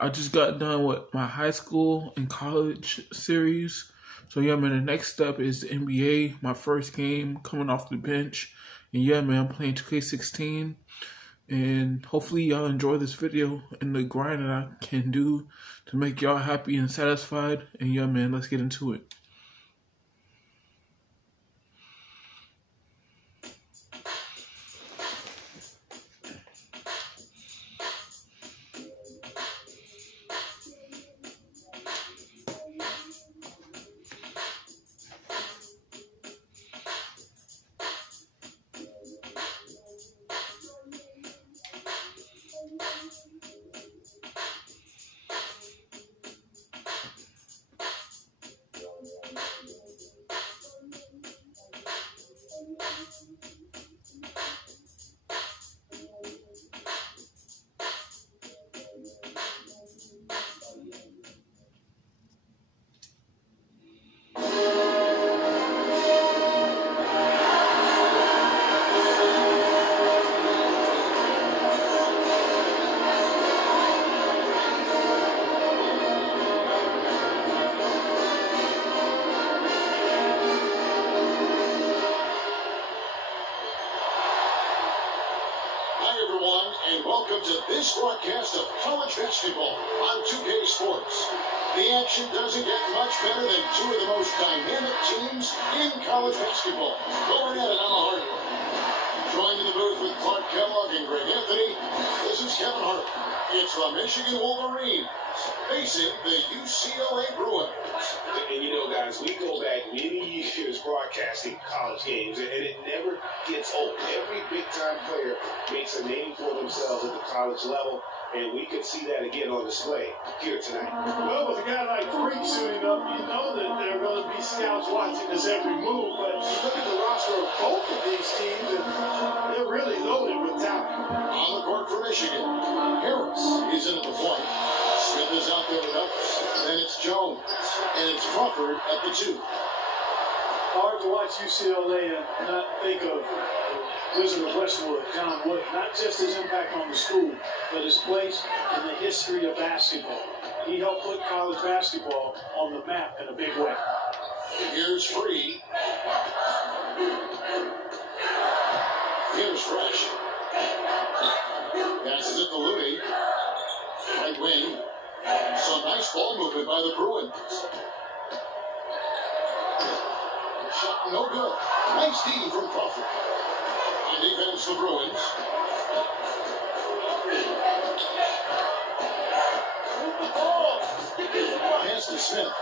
I just got done with my high school and college series. So yeah, man, the next step is the NBA, my first game coming off the bench. And yeah, man, I'm playing 2K16. And hopefully y'all enjoy this video and the grind that I can do to make y'all happy and satisfied. And yeah, man, let's get into it. And welcome to this broadcast of college basketball on 2K Sports. The action doesn't get much better than two of the most dynamic teams in college basketball. Going at it on the hardwood. Joined in the booth with Clark Kellogg and Greg Anthony, this is Kevin Hart. It's the Michigan Wolverines facing the UCLA Bruins. And you know, guys, we go back many years broadcasting college games, and it never gets old. Every big-time player makes a name for themselves at the college level, and we could see that again on display here tonight. Well, with a guy like Freak suiting up, you know that there are going to be scouts watching his every move, but you look at the roster of both of these teams, and they're really loaded with talent. On the court for Michigan, Harris is in at the point. Smith is out there with others. Then it's Jones, and it's Crawford at the 2. Hard to watch UCLA and not think of Wizard of Westwood, John Wood, not just his impact on the school, but his place in the history of basketball. He helped put college basketball on the map in a big way. Here's Free. Here's Fresh. Passes it to Looney. Right wing. Some nice ball movement by the Bruins. Shot no good. Nice D from Crawford. On defense, the Bruins. Pass to Smith.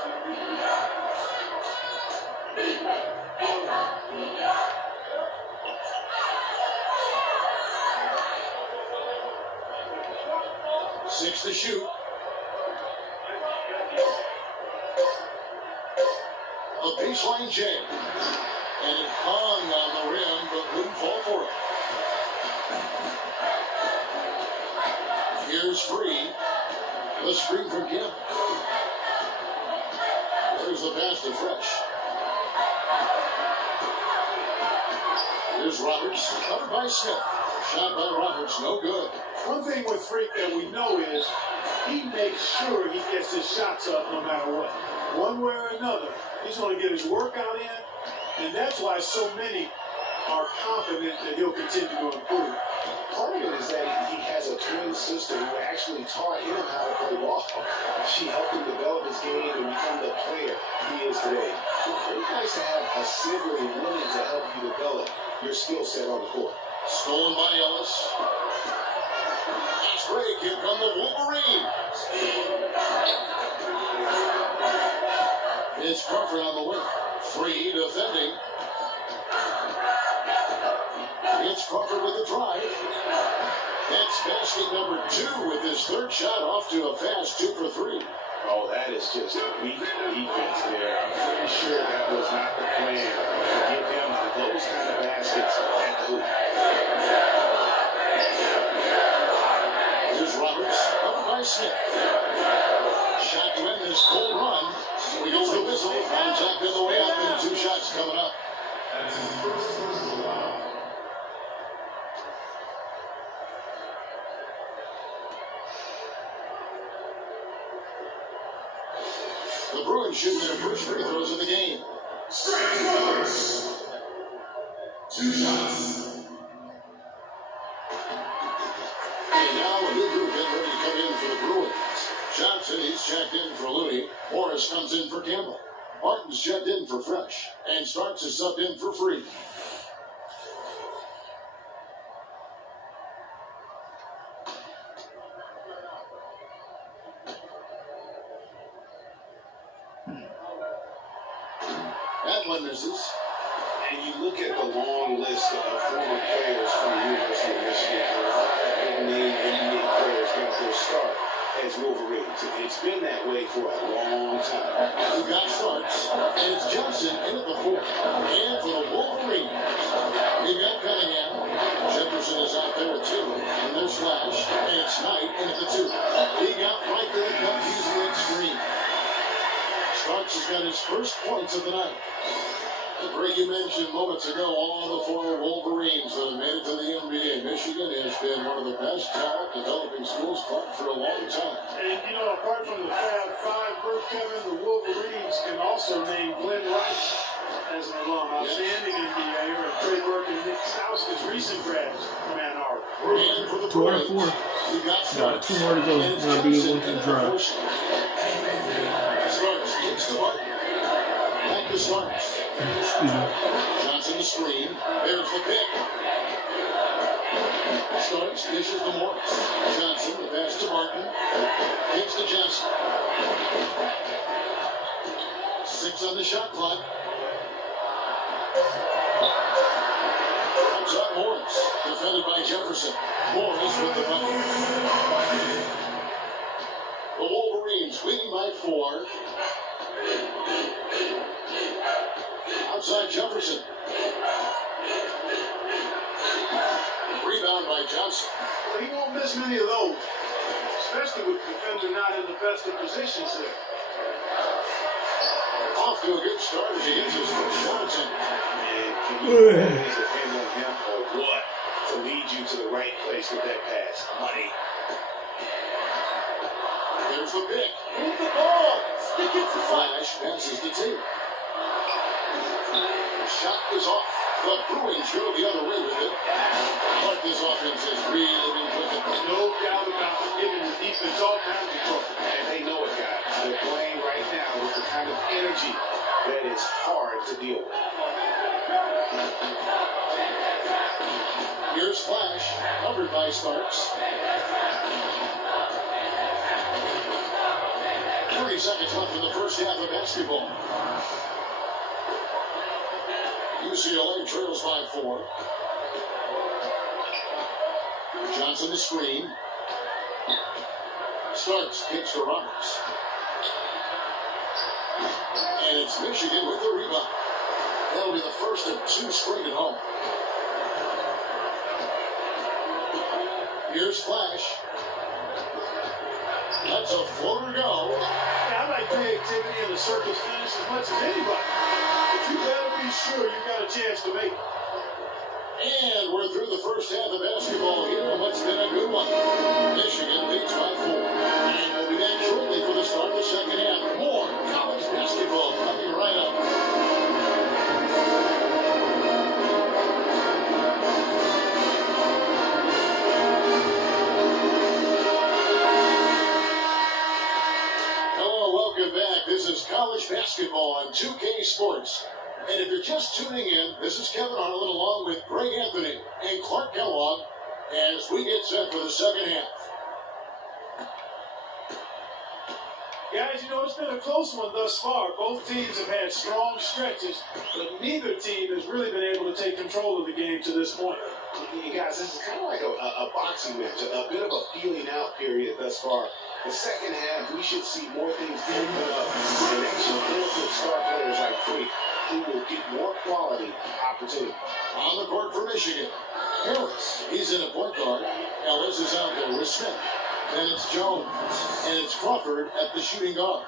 Six to shoot. A baseline J. And it hung on the rim, but wouldn't fall for it. Here's Free. The screen from Kim. There's the pass to Fresh. Here's Roberts, covered by Smith. Shot by Roberts, no good. One thing with Freak that we know is he makes sure he gets his shots up no matter what. One way or another, he's going to get his workout in, and that's why so many are confident that he'll continue to improve. Part of it is that he has a twin sister who actually taught him how to play ball. She helped him develop his game and become the player he is today. It's very nice to have a sibling willing to help you develop your skill set on the court. Stolen by Ellis. Nice break. Here come the Wolverines. It's Crawford on the wing. Free defending. It's Crawford with the drive. That's basket number 2 with his third shot off to a fast 2 for 3. Oh, that is just a weak defense there. I'm pretty sure that was not the plan to give him those kind of baskets at the hoop. Here's Roberts, covered by Smith. Shot to end this cold run. We go to the whistle. Contact on the way up, and 2 shots coming up. That's his first personal foul. The Bruins shooting their first free throws of the game. Strike first. 2 shots. And now a new group getting ready to come in for the Bruins. Johnson, he's checked in for Looney. Morris comes in for Campbell. Martin's checked in for Fresh. And Starks is subbed in for Free. That misses. And you look at the long list of former players from the University of Michigan, a lot of big-name NBA players got their start as Wolverines. It's been that way for a long time. Who got Starks, and it's Johnson in at the 4. And for the Wolverines, we've got Cunningham. Jefferson is out there at 2. And there's Flash, and it's Knight in at the 2. He got right there, comes using the extreme. Starks has got his first points of the night. Greg, you mentioned moments ago all the former Wolverines that have made it to the NBA. Michigan has been one of the best talent developing schools, Clark, for a long time. And, you know, apart from the Fab Five group, Kevin, the Wolverines can also name Glenn Rice as an alum. Outstanding NBA, or Trey Burke and Nick Stauskas, recent grads from Ann Arbor. And for the 2 out of 4. we got Got 2 more to go. Gonna be one to drive. Starks gets to Martin. Back to Starks. Excuse me. Johnson the screen. There's the pick. Starks dishes to Morris. Johnson, the pass to Martin. Gives to Johnson. 6 on the shot clock. Comes up Morris. Defended by Jefferson. Morris with the bucket. The Wolverines leading by 4. Outside Jefferson. Rebound by Johnson. Well, he won't miss many of those, especially with the defender not in the best of positions here. Off to a good start as he gets his first shot attempt. And can you always depend on him or what to lead you to the right place with that pass? Money. There's the pick. Move the ball. Stick it to Flash passes the 2. Shot is off. The Bruins go the other way with it. But this offense has really been clicking. No doubt about it, giving the defense all kinds of trouble. And they know it, guys. They're playing right now with the kind of energy that is hard to deal with. Here's Flash, covered by Starks. 30 seconds left in the first half of basketball. UCLA trails by 4. Johnson the screen. Starks kicks to Roberts. And it's Michigan with the rebound. That'll be the first of 2 straight at home. Here's Flash. That's a floater go. Yeah, I like creativity in the circus finish as much as anybody. But you better be sure you got a chance to make it. And we're through the first half of basketball here, and what's been a good one. Michigan leads by 4. And we'll be back shortly for the start of the second half. More college basketball coming right up. Hello, welcome back. This is college basketball on 2K Sports. And if you're just tuning in, this is Kevin Harlan along with Greg Anthony and Clark Kellogg as we get set for the second half. Guys, you know, it's been a close one thus far. Both teams have had strong stretches, but neither team has really been able to take control of the game to this point. You guys, this is kind of like a boxing match, a bit of a feeling out period thus far. The second half, we should see more things open up and actually benefit star players like Free, who will get more quality opportunity. On the court for Michigan, Harris, he's in a point guard. Ellis is out there with Smith. Then it's Jones, and it's Crawford at the shooting guard.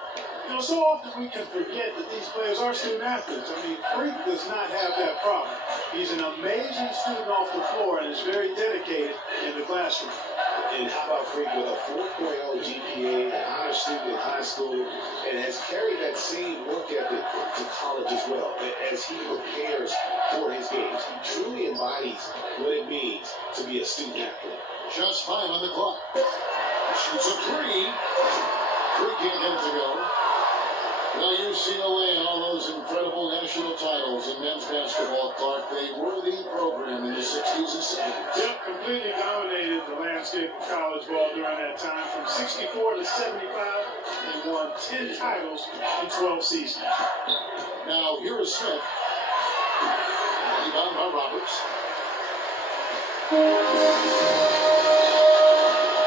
You know, so often we can forget that these players are student athletes. I mean, Freak does not have that problem. He's an amazing student off the floor and is very dedicated in the classroom. And how about Freak with a 4.0 GPA, an honor student in high school, and has carried that same work ethic to college as well, as he prepares for his games. He truly embodies what it means to be a student athlete. Just 5 on the clock. Shoots a three. Free can't get it to go. Now UCLA and all those incredible national titles in men's basketball, Clark, they were the program in the 60s and 70s. Yep, completely dominated the landscape of college ball during that time. From 64 to 75, they won 10 titles in 12 seasons. Now here is Smith. Rebound by Roberts.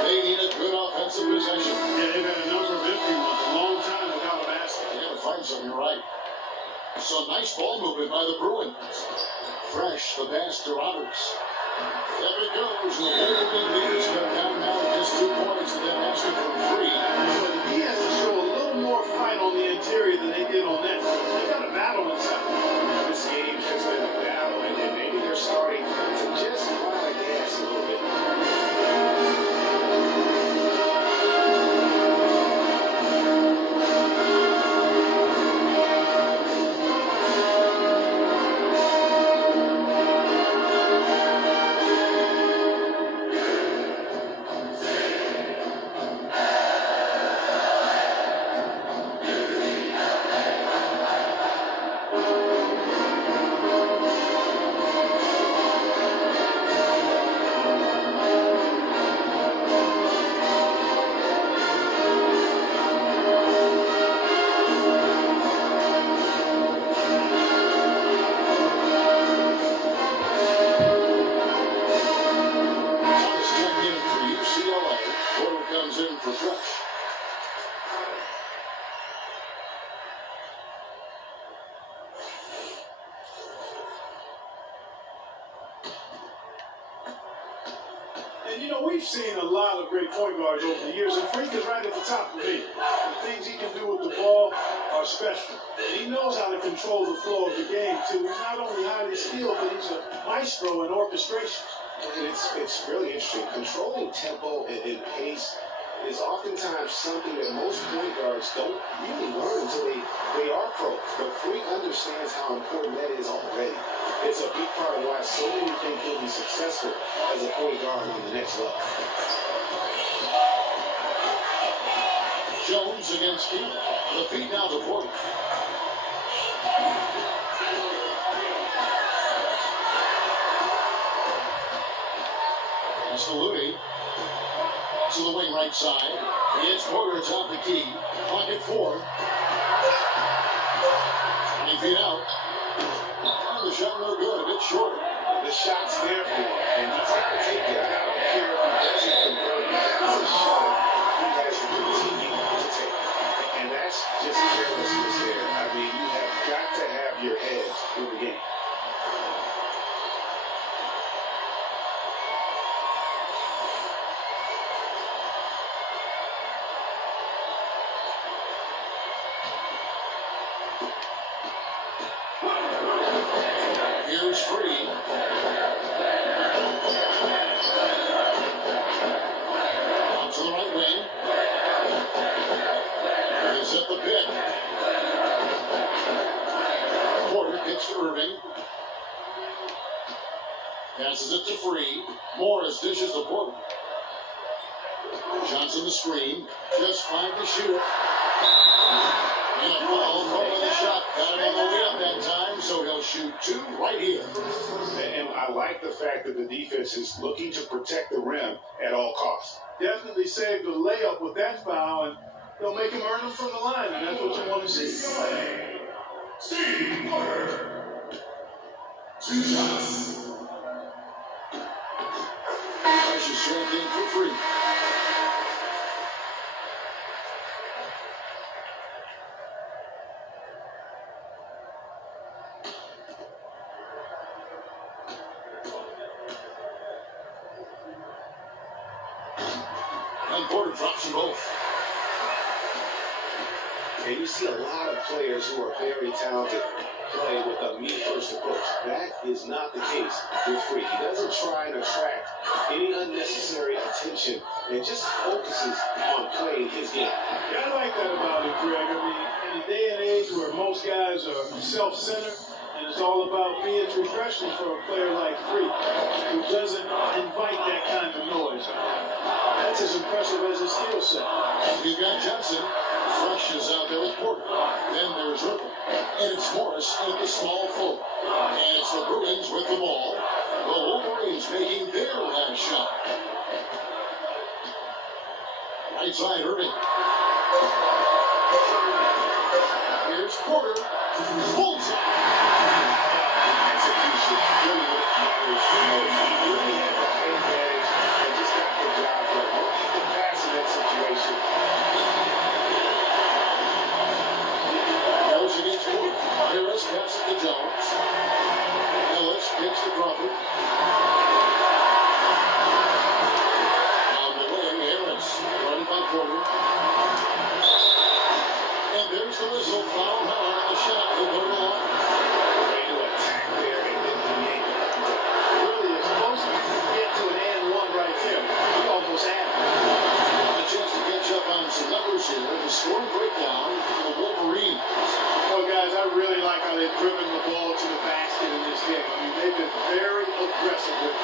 They need a good offensive possession. Yeah, they've had a number of empty ones, a long time without a basket. They got to find something, you're right. So nice ball movement by the Bruins. Fresh, the pass to Roberts. There it goes. The Golden Bees cut down now to just 2 points and then basket from 3. So he has to show a little more fight on the interior than they did on that. They got a battle inside. This game has been a battle, and maybe they're starting to just run the gas a little bit. And, you know, we've seen a lot of great point guards over the years, and Freak is right at the top for me. The things he can do with the ball are special. And he knows how to control the flow of the game, too. He's not only highly skilled, but he's a maestro in orchestration. And it's really interesting. Controlling tempo and pace is oftentimes something that most point guards don't really learn until they are pros. But Freak understands how important that is already. It's a big part of why so many think he'll be successful as a point guard on the next level. Jones against Keith. The feed now to Porter. That's to Looney. To the wing right side. It's Porter atop the key. Clock at 4. 20 feet out. Oh, the shot no good. A bit short. The shot's there for him, and he's got to take it. I don't care if he doesn't convert it. It's a shot he has to continue to take. And that's just carelessness there. I mean, you have got to have your head in the game. Here's Free. On to the right wing. He's at the pick. Porter gets to Irving. Passes it to Free. Morris dishes to Porter. Johnson the screen. Just 5 to shoot it. And a foul calling the shot. Got him on the way up that time, so he'll shoot 2 right here. And I like the fact that the defense is looking to protect the rim at all costs. Definitely saved the layup with that foul, and they'll make him earn them from the line, and that's what you want to see. Steve Porter. 2 shots. Precious short game for Free. And Porter drops them both. And you see a lot of players who are very talented play with a me-first approach. That is not the case with Freak. He doesn't try and attract any unnecessary attention and just focuses on playing his game. Yeah, I like that about it, Greg. I mean, in a day and age where most guys are self-centered, and it's all about me, it's refreshing for a player like Freak, who doesn't invite that kind of noise. That's as impressive as his skill set. You've got Johnson. Fresh is out there with Porter. Then there's Ripple. And it's Morris at the small forward. And it's the Bruins with the ball. The Wolverines making their last shot. Right side, Irving. Here's Porter. Bullseye. Execution really what matters the most. He really had the high advantage and just got the job done. Don't need to pass in that situation. Goes against Porter. Harris passes to Jones. Ellis gets to Crawford. On the wing, Harris. Running by Porter. And there's the whistle. Foul hard on the shot. Will go to the line. Way to attack there and then create the contact. Really, it's supposed to get to an and one right there. He almost had it. A chance to catch up on some numbers here. The score breakdown for the Wolverines. Well, guys, I really like how they've driven the ball to the basket in this game. I mean, they've been very aggressive with it.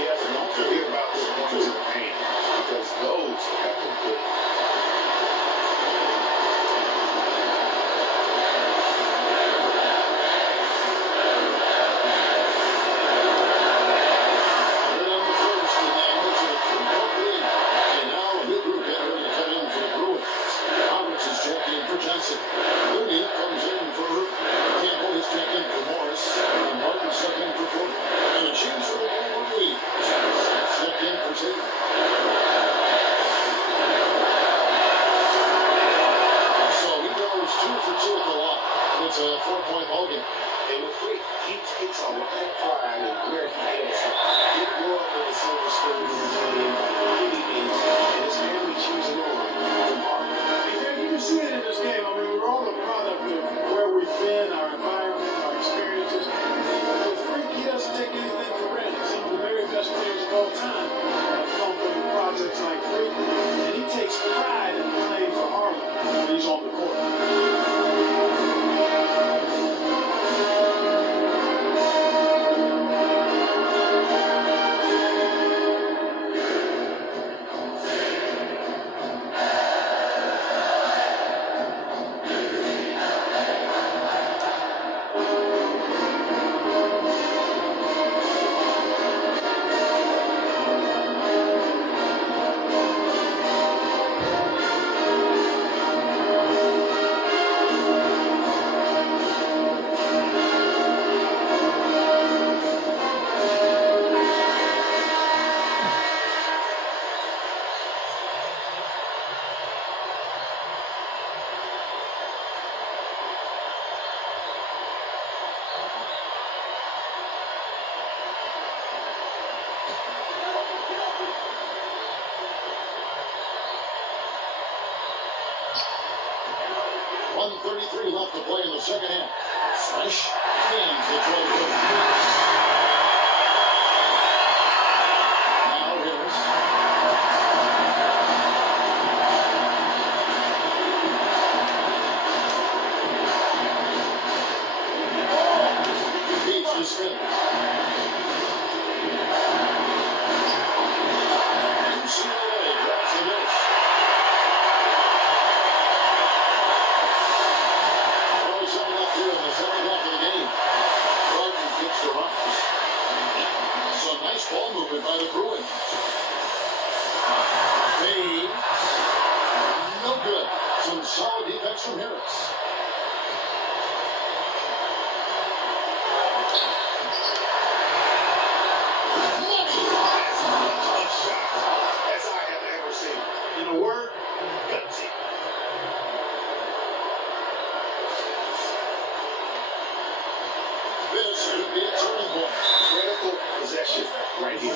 Yes, and don't forget about this points in the paint because those have been big. They're on the first, and now it's a 3-point lead. And now a new group getting ready to come in for the Bruins. Roberts is checked in for Johnson. Looney comes in for Campbell. He's checked in for Morris. And Martin checked in for Porter. And a change for the Wolverines. Checked in for Taylor. So he goes 2 for 2 at the line. It's a 4-point ballgame. And with Freak, he takes a lot of pride in where he hails from. He didn't grow up with a silver spoon in his hand by any means, and his family choosing on from Harvard. And you can see it in this game. I mean, we're all a product of where we've been, our environment, our experiences. With Freak, he doesn't take anything for granted. Some of the very best players of all time have come from projects like Freak, and he takes pride in playing for Harvard when he's on the court. .133 left to play in the second half. Fresh hands the trophy. Now Harris. Beats the Smith. UCLA grabs the miss. Something up here in the second half of the game. Gardner gets the runs. Some nice ball movement by the Bruins. Fade. No good. Some solid defense from Harris. As I have ever seen. In a word, Gutsy. This could be a turning point. Critical possession right here.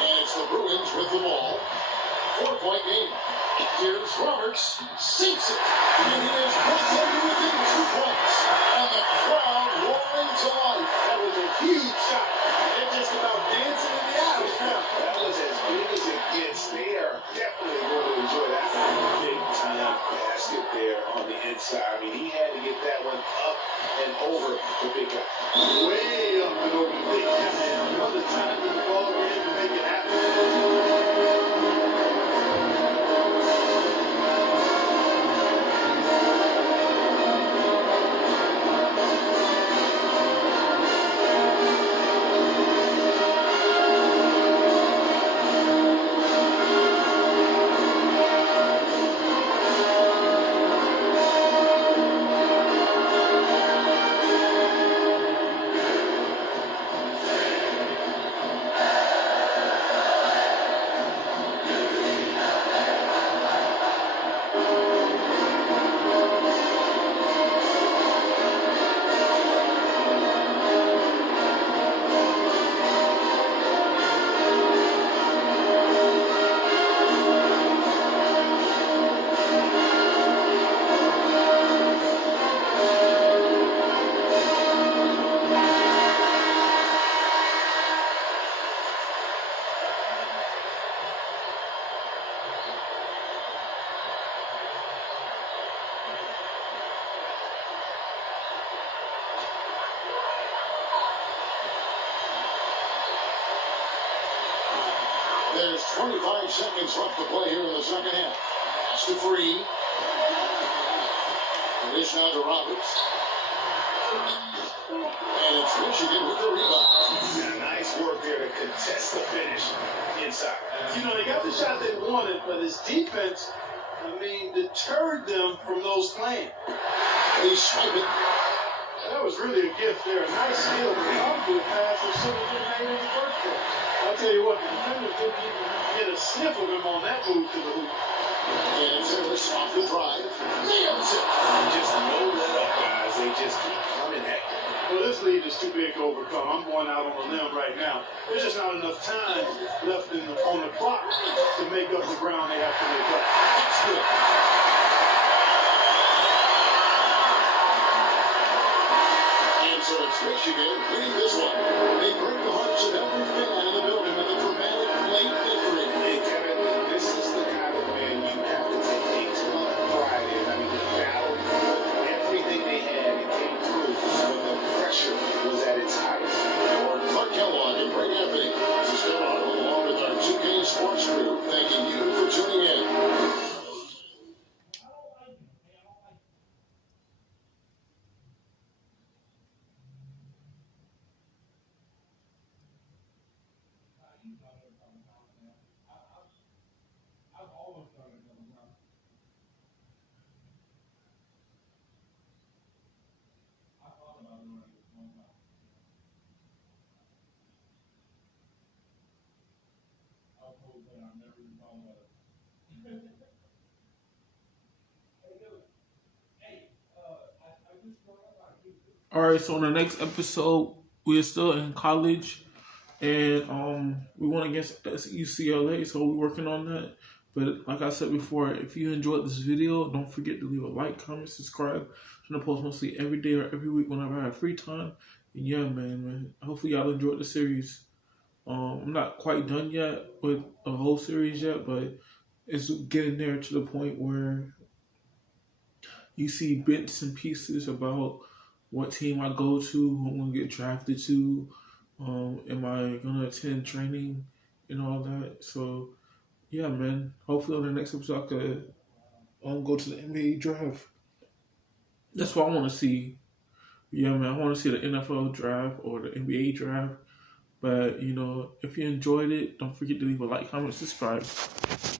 And it's the Bruins with the ball. 4-point game. Here's Roberts, sinks it, and he is put into within 2 points. And the crowd roaring to life. That was a huge shot. They're just about dancing in the alley now. That was as big as it gets. They are definitely going to enjoy that big time basket there on the inside. I mean, he had to get that one up and over the big guy. Way up and over the big guy. Another time in the ball game to make it happen. There's 25 seconds left to play here in the second half. Pass to Free. It is now to Roberts. And it's Michigan with the rebound. Yeah, nice work there to contest the finish inside. You know, they got the shot they wanted, but his defense, deterred them from those playing. They swipe it. That was really a gift there. A nice skill, but probably a pass that should have been made in the first place. I'll tell you what, the defender couldn't even get a sniff of him on that move to the hoop. And Harris off the drive. Nails it. Just no let up, guys. They just keep coming at you. Well, this lead is too big to overcome. I'm going out on a limb right now. There's just not enough time left on the clock to make up the ground they have to make up. That's good. And so it's Michigan winning this one. They break the hearts of every fan in the building with a dramatic late victory. Hey, Kevin, this is the kind of win you have to take a ton of pride in. I mean, they battled with everything they had and came through when the pressure was at its highest. For Clark Kellogg and Brett Anthony, this is Kevin Arnold along with our 2K Sports crew, thanking you for tuning in. All right, so on the next episode, we're still in college, and we went against UCLA, so we're working on that. But like I said before, if you enjoyed this video, don't forget to leave a like, comment, subscribe. I'm gonna post mostly every day or every week whenever I have free time. And yeah, man, hopefully y'all enjoyed the series. I'm not quite done yet with a whole series yet, but it's getting there to the point where you see bits and pieces about what team I go to, who I'm going to get drafted to, am I going to attend training and all that. So, yeah, man, hopefully on the next episode I could go to the NBA draft. That's what I want to see. Yeah, man, I want to see the NFL draft or the NBA draft. But, if you enjoyed it, don't forget to leave a like, comment, subscribe.